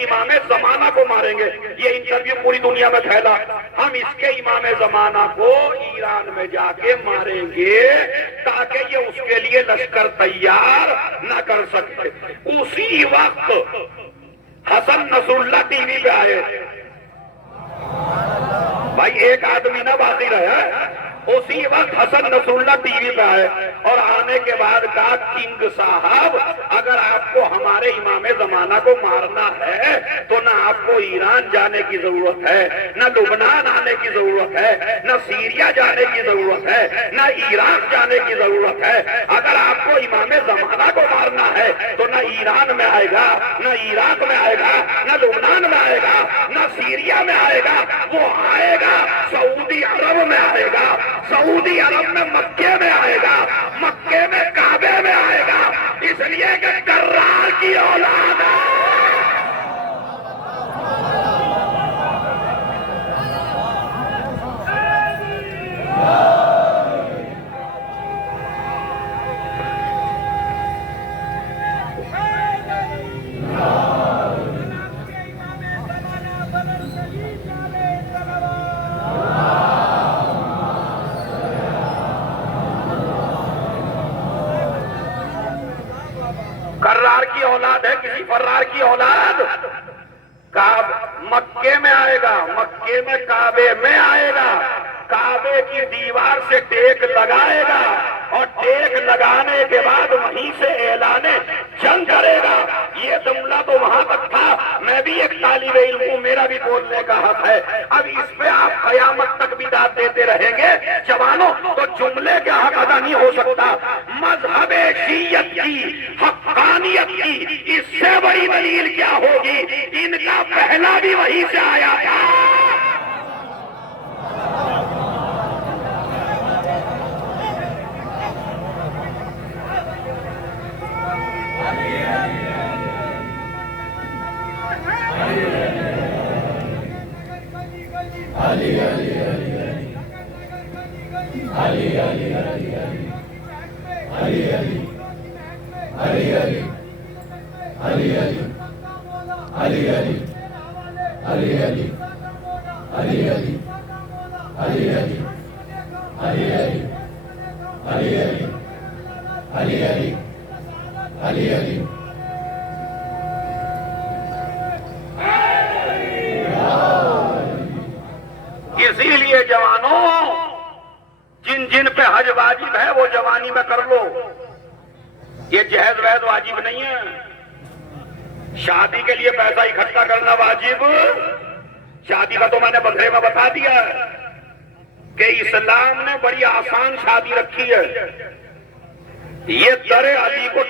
इमाम जमाना को मारेंगे। ये इंटरव्यू पूरी दुनिया में फैला, हम इसके इमाम जमाना को ईरान में जाके मारेंगे ताकि ये उसके लिए लश्कर तैयार न कर सकते। उसी वक्त हसन नसरुल्लाह टीवी पे आए। भाई एक आदमी ना बाकी रहे। उसी वक्त हसन नसरुल्लाह टीवी पे आए और आने के बाद कहा, किंग साहब अगर आपको हमारे इमाम जमाना को मारना है तो ना आपको ईरान जाने की जरूरत है, न लुबनान आने की जरूरत है, न सीरिया जाने की जरूरत है, न इराक जाने की जरूरत है। अगर आपको इमाम जमाना को मारना है तो न ईरान में आएगा, न इराक में आएगा, न लुबनान में आएगा, न सीरिया में आएगा, वो आएगा सऊदी अरब में आएगा, सऊदी अरब में मक्के में आएगा, मक्के में काबे में आएगा, इसलिए कि कर्रार की औलाद है। कर्रार की औलाद है, किसी फर्रार की औलाद। मक्के में आएगा, मक्के में काबे में आएगा, काबे की दीवार से टेक लगाएगा और टेक लगाने के बाद वहीं से ऐलाने जंग करेगा। ये जुमला तो वहां तक था। मैं भी एक तालिबे इल्म हूं, मेरा भी बोलने का हक है। अब इस पे आप कयामत तक भी दाद देते रहेंगे जवानों, तो जुमले का हक अदा नहीं हो सकता। मजहबे शियत की, हक्कानियत की इससे बड़ी दलील क्या होगी? इनका पहला भी वहीं से आया था। इसीलिए जवानों, जिन जिन पे हज वाजिब है वो जवानी में कर लो। ये जहेज वहज वाजिब नहीं है। शादी के लिए पैसा इकट्ठा करना वाजिब। शादी का तो मैंने बंधे में बता दिया कि इस्लाम ने बड़ी आसान शादी रखी है। ये दरे अली को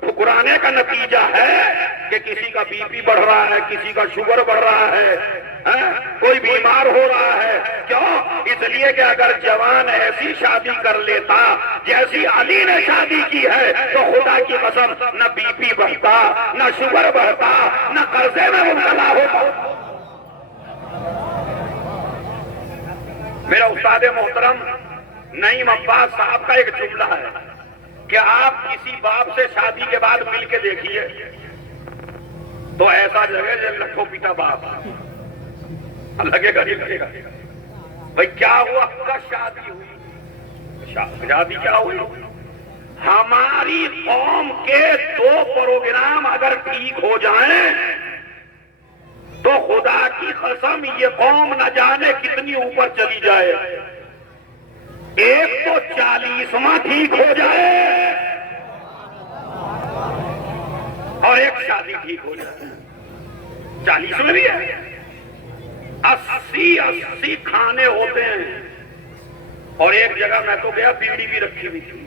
ठुकराने का नतीजा है कि किसी का बीपी बढ़ रहा है, किसी का शुगर बढ़ रहा है, कोई बीमार हो रहा है। क्यों? इसलिए कि अगर जवान ऐसी शादी कर लेता जैसी अली ने शादी की है तो खुदा की कसम न बीपी बढ़ता, न शुगर बढ़ता, न कर्जे में मुब्तला होता। मेरा उस्ताद मोहतरम नईम अब्बास साहब का एक जुमला है कि आप किसी बाप से शादी के बाद मिल के देखिए तो ऐसा जगह जो लट्ठो पीटा बाप लगेगा नहीं लगेगा। भाई क्या हुआ? कब शादी हुई? शादी क्या हुई? हमारी कौम के 2 प्रोग्राम अगर ठीक हो जाएं तो खुदा की कसम ये कौम न जाने कितनी ऊपर चली जाए। एक तो 40वां ठीक हो जाए और एक शादी ठीक हो जाए। 40 में भी है, 80 खाने होते हैं और एक जगह मैं तो गया बीड़ी भी रखी हुई थी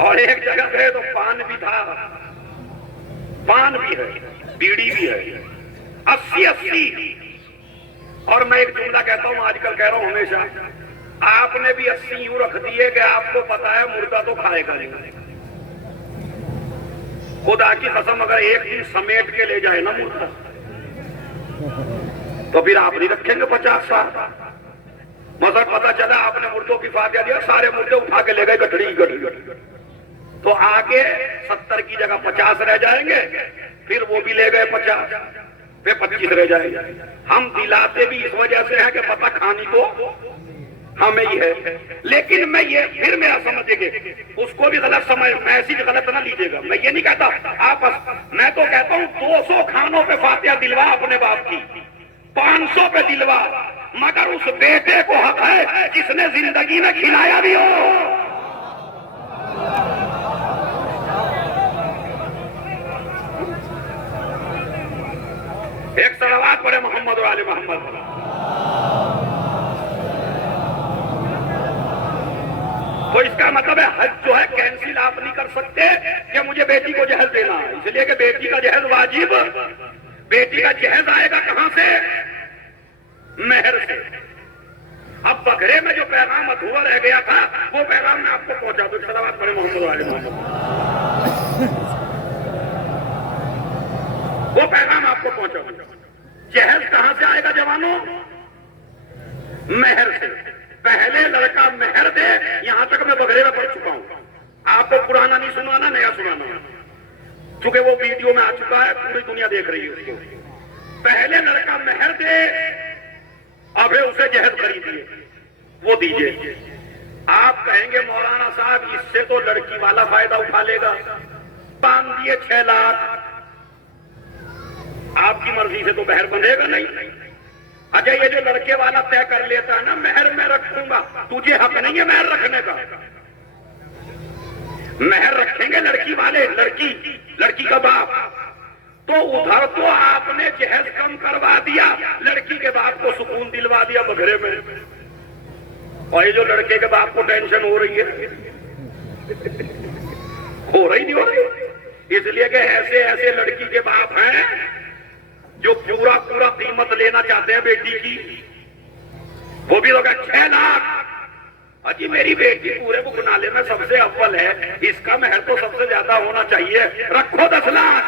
और एक जगह गए तो पान भी था, पान भी है, बीड़ी भी है। 80 और मैं एक जुमला कहता हूं, आजकल कह रहा हूं हमेशा, आपने भी 80 यूं रख दिए कि आपको पता है मुर्दा तो खाएगा नहीं। खुदा की कसम अगर एक दिन समेट के ले जाए ना मुर्दा तो फिर आप नहीं रखेंगे 50 साल। मगर पता चला आपने मुर्दों की फातिहा दिया, सारे मुर्दे उठा के ले गए गठड़ी गठड़ी। तो आगे 70 की जगह 50 रह जाएंगे, फिर वो भी ले गए 50, फिर 25 रह जाएंगे। हम दिलाते भी इस वजह से है कि पता खानी तो हमें ही है। लेकिन मैं ये फिर मेरा समझिए, उसको भी गलत समझ, मैसेज गलत ना लीजिएगा। मैं ये नहीं कहता आप, मैं तो कहता हूँ 200 खानों पे फातिहा दिलवा अपने बाप की, 500 पे दिलवा, मगर उस बेटे को हक है जिसने जिंदगी में खिलाया भी हो। एक सलावत पढ़े मोहम्मद और आले मोहम्मद। तो इसका मतलब है हज जो है कैंसिल आप नहीं कर सकते कि मुझे बेटी को जहेज देना है, इसलिए कि बेटी का जहेज वाजिब। बेटी का जहेज आएगा कहां से? मेहर से। अब बकरे में जो पैगाम अधूरा रह गया था वो पैगाम मैं आपको पहुंचा दूं। सलावत पढ़े मोहम्मद वाले मोहम्मद। वो पैगाम आपको पहुंचा दूं। जहेज कहां से आएगा जवानों? मेहर से। पहले लड़का मेहर दे, यहां तक मैं बगरे में पढ़ चुका हूं, आपको पुराना नहीं सुनाना, नया सुनाना, चूंकि वो वीडियो में आ चुका है, पूरी दुनिया देख रही है उसको। पहले लड़का मेहर दे, अबे उसे जहेज खरीदिए, वो दीजिए। आप कहेंगे मौलाना साहब इससे तो लड़की वाला फायदा उठा लेगा, बांध दिए 6 लाख, आपकी मर्जी से तो मेहर बंधेगा नहीं। अच्छा ये जो लड़के वाला तय कर लेता है ना मेहर मैं रखूंगा, तुझे हक नहीं है मेहर रखने का। मेहर रखेंगे लड़की वाले, लड़की का बाप। तो उधर तो आपने जहेज कम करवा दिया, लड़की के बाप को सुकून दिलवा दिया बघरे में। और ये जो लड़के के बाप को टेंशन हो रही है, हो रही नहीं हो रही, इसलिए कि ऐसे ऐसे लड़की के बाप हैं जो पूरा कीमत लेना चाहते हैं बेटी की, वो भी होगा 6 लाख। अजी मेरी बेटी पूरे बुकनाले में सबसे अव्वल है, इसका मेहर तो सबसे ज्यादा होना चाहिए, रखो 10 लाख।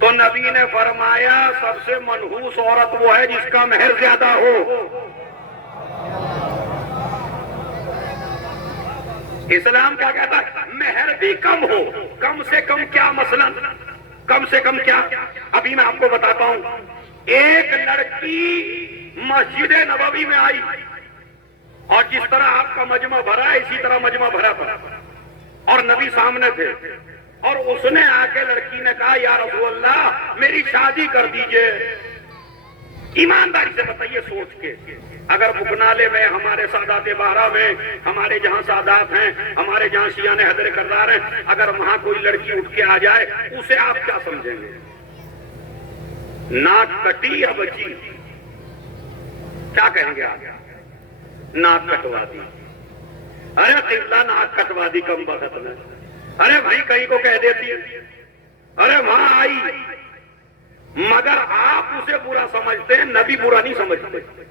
तो नबी ने फरमाया सबसे मनहूस औरत वो है जिसका मेहर ज्यादा हो। इस्लाम क्या कहता है? मेहर भी कम हो। कम से कम क्या? मसलन कम से कम क्या? अभी मैं आपको बताता हूं। एक लड़की मस्जिद नबवी में आई और जिस तरह आपका मजमा भरा है इसी तरह मजमा भरा था, और नबी सामने थे, और उसने आके लड़की ने कहा या रसूल अल्लाह मेरी शादी कर दीजिए। ईमानदारी से बताइए सोच के, अगर बुकनाले में, हमारे सादात बारह में, हमारे जहां सादात हैं, हमारे जहां शियाने हजर करदार हैं, अगर वहां कोई लड़की उठ के आ जाए उसे आप क्या समझेंगे? नाक कटी या बची? क्या कहेंगे आप? नाक कटवा दी। अरे तिल्ला नाक कटवा दी कम वक्त में। अरे भाई कहीं को कह देती है, अरे वहां आई, मगर आप उसे बुरा समझते हैं, नबी बुरा नहीं समझते।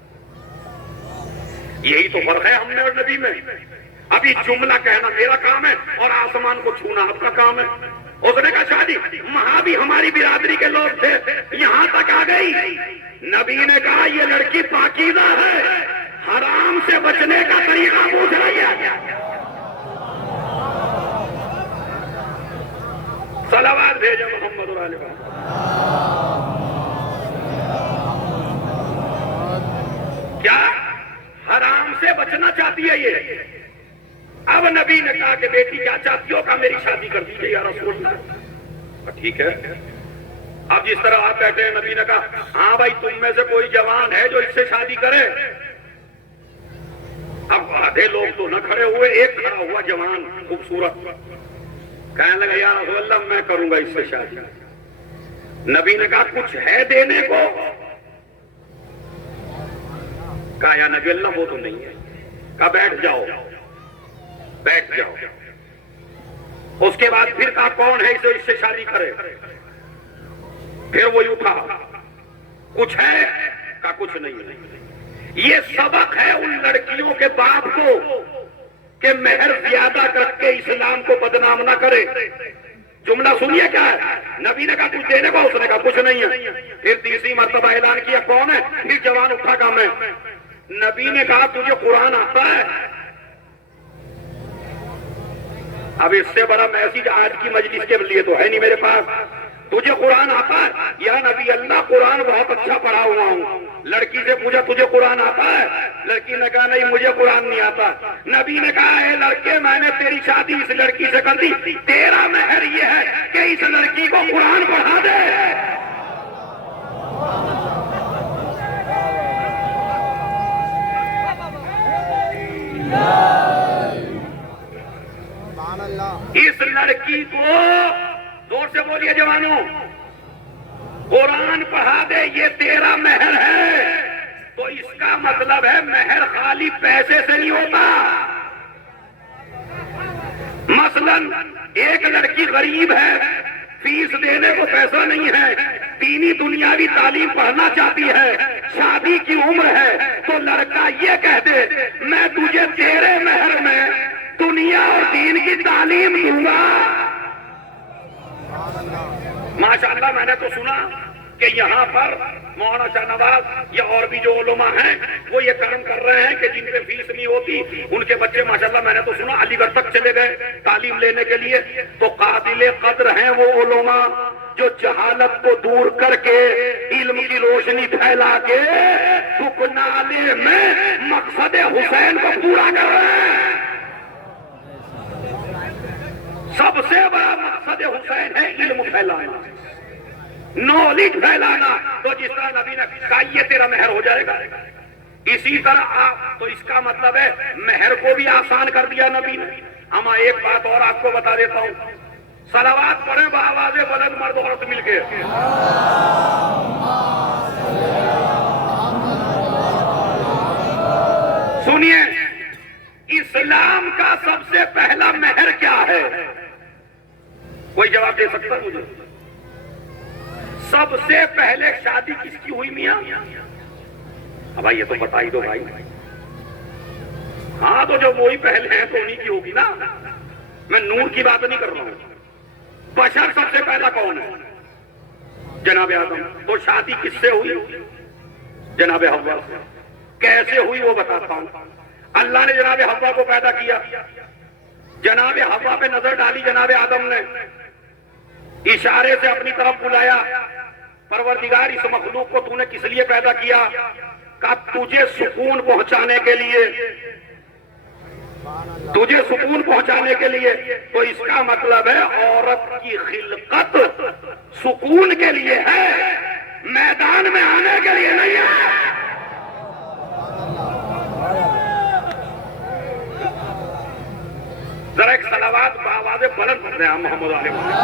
यही तो फर्क है हमने और नबी में। अभी जुमला कहना मेरा काम है और आसमान को छूना आपका काम है। उसने कहा शादी, वहां भी हमारी बिरादरी के लोग थे, यहां तक आ गई। नबी ने कहा ये लड़की पाकीज़ा है, हराम से बचने का तरीका पूछ रही है। सलावत भेजो मोहम्मद और आले मोहम्मद। क्या हराम से बचना चाहती है ये? अब नबी ने कहा कि बेटी क्या चाहती हो? का मेरी शादी कर दीजिए या रसूल अल्लाह। ठीक है। अब जिस तरह आप बैठे हैं, नबी ने कहा हाँ भाई तुम में से कोई जवान है जो इससे शादी करे? अब आधे लोग तो न खड़े हुए, एक खड़ा हुआ जवान खूबसूरत, कहने लगा या रसूल अल्लाह मैं करूंगा इससे शादी। नबी ने कहा कुछ है देने को? कहा या नबी अल्लाह वो तो नहीं है। कहा बैठ जाओ, बैठ जाओ। उसके बाद फिर कहा कौन है इसे इससे शादी करे? फिर वही उठा, कुछ है? कहा कुछ नहीं। ये सबक है उन लड़कियों के बाप को कि मेहर ज्यादा करके इस्लाम को बदनाम ना करे। जुमला सुनिए क्या है? नबी ने कहा कुछ देने को, उसने कहा कुछ नहीं है। फिर तीसरी मर्तबा ऐलान किया कौन है? फिर जवान उठा कहा मैं। नबी ने कहा तुझे कुरान आता है? अब इससे बड़ा मैसेज आज की मजलिस के लिए तो है नहीं मेरे पास। तुझे कुरान आता है? या नबी अल्लाह कुरान बहुत अच्छा पढ़ा हुआ हूँ। लड़की से पूछा तुझे कुरान आता है? लड़की ने कहा नहीं मुझे कुरान नहीं आता। नबी ने कहा है लड़के मैंने तेरी शादी इस लड़की से कर दी, तेरा मेहर ये है कि इस लड़की को कुरान पढ़ा दे। इस लड़की को जोर से बोलिए जवानों, कुरान पढ़ा दे, ये तेरा मेहर है। तो इसका मतलब है मेहर खाली पैसे से नहीं होता। मसलन एक लड़की गरीब है, फीस देने को पैसा नहीं है, दीनी दुनियावी तालीम पढ़ना चाहती है, शादी की उम्र है, तो लड़का ये कह दे मैं तुझे तेरे मेहर में दुनिया और दीन की तालीम दूंगा। माशाअल्लाह मैंने तो सुना कि यहाँ पर मौलाना शाहनवाज या और भी जो उलमा हैं वो ये कर्म कर रहे हैं कि जिन पे फीस नहीं होती उनके बच्चे माशाअल्लाह मैंने तो सुना अलीगढ़ तक चले गए तालीम लेने के लिए। तो काबिले कद्र हैं वो उलमा जो जहालत को दूर करके इल्म की रोशनी फैला के सुकनाले में मकसद हुसैन को पूरा कर रहे हैं। सबसे बड़ा मकसद हुसैन है इल्म फैलाना, नॉलेज फैलाना। तो जिस तरह नबी ने कहा ये तेरा मेहर हो जाएगा, इसी तरह आप, तो इसका मतलब है मेहर को भी आसान कर दिया नबी ने। हम एक बात और आपको बता देता हूँ, सलावात पढ़े बावाज़े बुलंद मर्द औरत मिलके। सुनिए, इस्लाम का सबसे पहला मेहर क्या है? कोई जवाब दे सकता है मुझे? सबसे पहले शादी किसकी हुई मियां? अब भाई ये तो बता ही दो भाई। हाँ तो जो वही पहले हैं तो उन्हीं की होगी ना। मैं नूर की बात नहीं कर रहा हूं। बशर सबसे पहला कौन है? जनाब आदम। तो शादी किससे हुई? जनाब हव्वा से। कैसे हुई वो बताता हूं। अल्लाह ने जनाब हव्वा को पैदा किया, जनाब हव्वा पे नजर डाली, जनाब आदम ने इशारे से अपनी तरफ बुलाया, परवरदिगार इस मखलूक को तूने किस लिए पैदा किया? कहा तुझे सुकून पहुंचाने के लिए, तुझे सुकून पहुंचाने के लिए। तो इसका मतलब है औरत की खिलकत सुकून के लिए है, मैदान में आने के लिए नहीं है। जरा एक सलावात आवाज़े बुलंद पढ़ रहे हैं मोहम्मद आले मोहम्मद।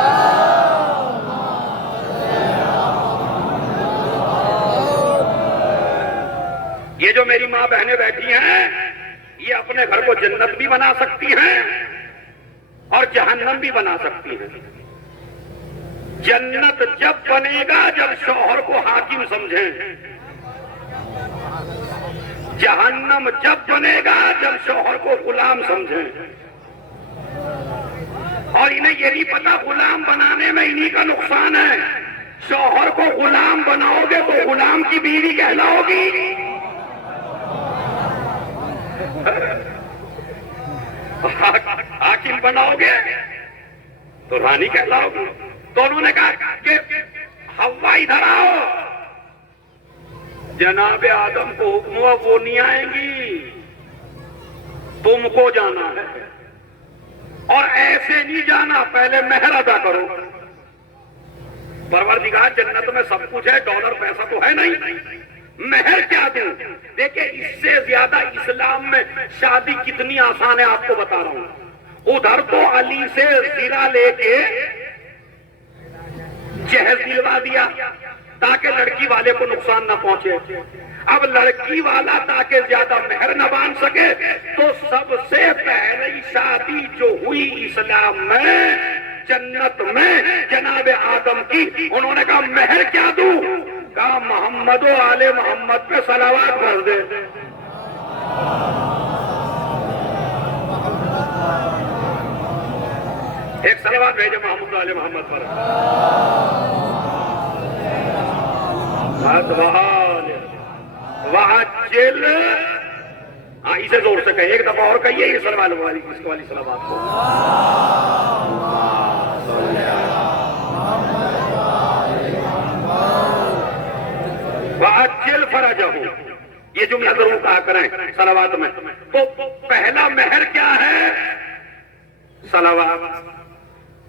ये जो मेरी माँ बहनें बैठी हैं ये अपने घर को जन्नत भी बना सकती हैं और जहन्नम भी बना सकती हैं। जन्नत जब बनेगा जब शौहर को हाकिम समझें, जहन्नम जब बनेगा जब शौहर को गुलाम समझें। और इन्हें ये नहीं पता गुलाम बनाने में इन्हीं का नुकसान है। शौहर को गुलाम बनाओगे तो गुलाम की बीवी कहलाओगी, हाकिम बनाओगे तो रानी कहलाओगी। तो उन्होंने कहा कि हव्वा इधर आओ, जनाब आदम को हुक्म हुआ वो नहीं आएंगी, तुमको जाना है और ऐसे नहीं जाना, पहले मेहर अदा करो। परवरदिगार जन्नत में सब कुछ है, डॉलर पैसा तो है नहीं, मेहर क्या दूं? देखिए इससे ज्यादा इस्लाम में शादी कितनी आसान है आपको बता रहा हूं। उधर तो अली से जीरा लेके जहेज दिलवा दिया ताकि लड़की वाले को नुकसान न पहुंचे। अब लड़की वाला ताकि ज्यादा मेहर न बांध सके तो सबसे पहले शादी जो हुई इस्लाम में जन्नत में जनाब आदम की, उन्होंने कहा मेहर क्या दूं? कहा मोहम्मद आले मोहम्मद पे सलावात भर दे। एक सलावात भेजे मोहम्मद आले मोहम्मद पर। वाज्जिल हाँ, इसे जोर से कहिए, एक दफा और कहिए ये सलवाल वाली इसके वाली सलावत को। वाजिल फरजहू, ये जुमला जरूर कहा करें सलावत में। तो पहला मेहर क्या है? सलावत।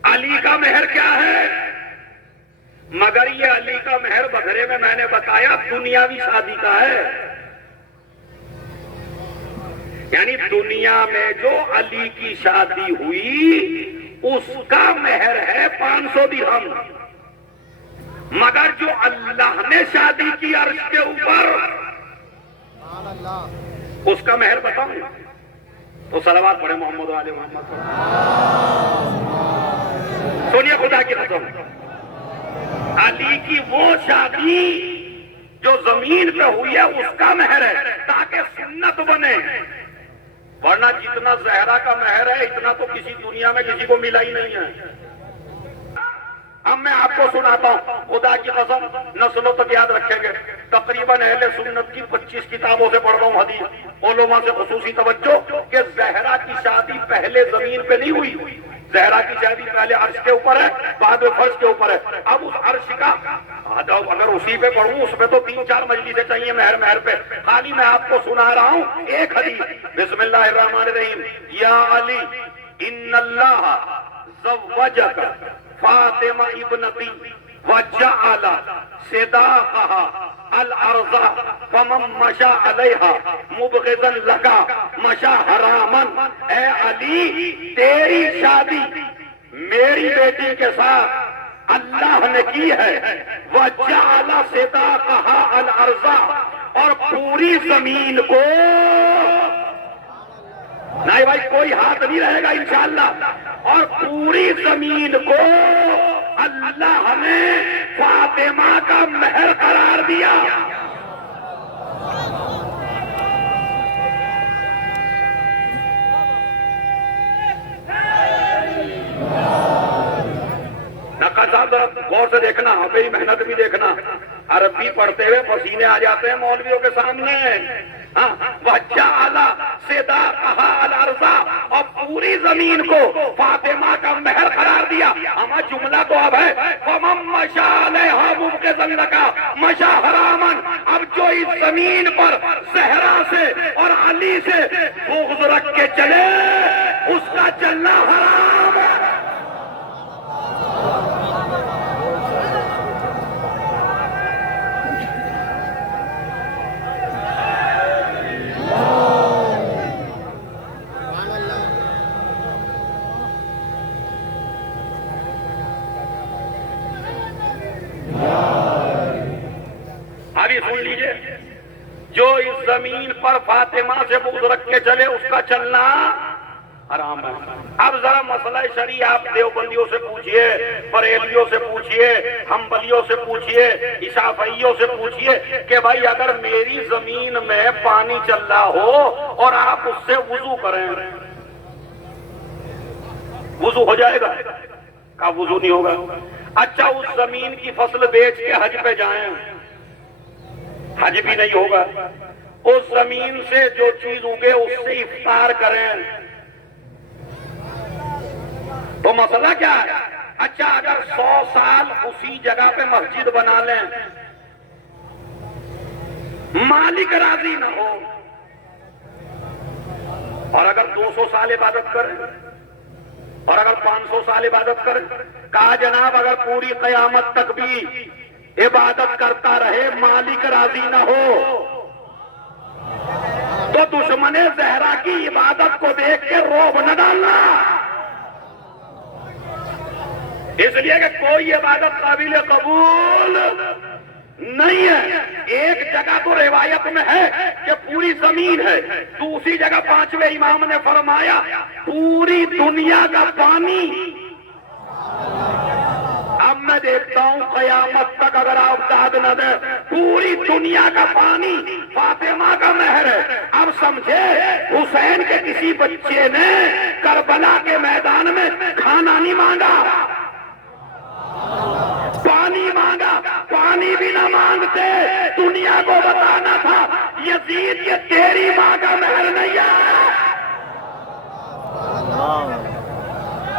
अली का मेहर क्या है? मगर ये अली का मेहर बघरे में मैंने बताया दुनियावी शादी का है, यानी दुनिया में जो अली की शादी हुई उसका मेहर है 500 दिरहम। मगर जो अल्लाह ने शादी की अर्श के ऊपर, उसका मेहर बताऊं तो सलावत पढ़े मोहम्मद वाले मोहम्मद। सुनिए खुदा की कसम, अली की वो शादी जो जमीन पे हुई है उसका मेहर है, ताकि सुन्नत बने। वरना जितना जहरा का मेहर है इतना तो किसी दुनिया में किसी को मिला ही नहीं है। अब मैं आपको सुनाता हूं, खुदा की कसम नस्लों तक याद रखेंगे। तकरीबन अहले सुन्नत की 25 किताबों से पढ़ रहा हूं हदीस, उलमा से खुसूसी तवज्जो कि जहरा की शादी पहले जमीन पे नहीं हुई, जहरा की शादी पहले अर्श के ऊपर है, बाद में फर्श के ऊपर है। अब उस अर्श का अगर उसी पे पढ़ूं उसमें तो 3-4 मजलिसें चाहिए मेहर मेहर पे। खाली मैं आपको सुना रहा हूं एक हदीस। बिस्मिल्लाहिर्रहमानिर्रहीम। या अली इन्नल्लाह ज़व्वजक फातिमा इब्नती वजअल सिदाक़हा अल अर्ज़ा फमन मशा अलैहा मुबग़िज़न लका मशा हरामन। ए अली, तेरी शादी मेरी बेटी के साथ अल्लाह ने की है। वजअल सिदाक़हा अल अर्ज़ा, और पूरी जमीन को, नहीं भाई कोई हाथ नहीं रहेगा इंशाअल्लाह, और पूरी जमीन को अल्लाह ने फातिमा का मेहर करार दिया। नक्का साहब जरा गौर से देखना, मेरी मेहनत भी देखना। अरबी पढ़ते हुए पसीने आ जाते हैं मौलवियों के सामने। वजअल सिदाक़हा अल अर्ज़ा, और पूरी जमीन को फातिमा का मेहर करार दिया। हमारा जुमला तो अब है फमन मशा अलैहा मुबग़िज़न लका मशा हरामन। अब जो इस जमीन पर ज़हरा से और अली से बुग़्ज़ रख के चले उसका चलना हराम है। अभी सुन लीजिए, जो इस जमीन पर फातिमा से बुग़्ज़ रख के चले उसका चलना हराम है। अब जरा मसला शरी आप देवबंदियों से पूछिए, बरेलियों से पूछिए, हम्बलियों से पूछिए, इशाफइयों से पूछिए कि भाई अगर मेरी जमीन में पानी चल रहा हो और आप उससे वुजू करें, वुजू हो जाएगा? का वुजू नहीं होगा। अच्छा, उस जमीन की फसल बेच के हज पे जाएं, हज भी नहीं होगा। उस जमीन से जो चीज उगे उससे इफ्तार करें, तो मसला क्या है? अच्छा, अगर 100 साल उसी जगह पे मस्जिद बना लें, मालिक राजी ना हो, और अगर 200 साल इबादत करें, और अगर 500 साल इबादत करें, कहा जनाब अगर पूरी कयामत तक भी इबादत करता रहे, मालिक राजी ना हो, तो दुश्मने ज़हरा की इबादत को देख के रोब न डालना। इसलिए कि कोई इबादत काबिल कबूल नहीं है। एक जगह तो रिवायत में है कि पूरी जमीन है, दूसरी जगह 5वें इमाम ने फरमाया पूरी दुनिया का पानी। अब मैं देखता हूं कयामत तक अगर आप दाद न दे, पूरी दुनिया का पानी फातिमा का मेहर है। अब समझे, हुसैन के किसी बच्चे ने करबला के मैदान में खाना नहीं मांगा, पानी मांगा, पानी भी ना मांगते, दुनिया को बताना था यजीद ये तेरी माँ का महल नहीं है।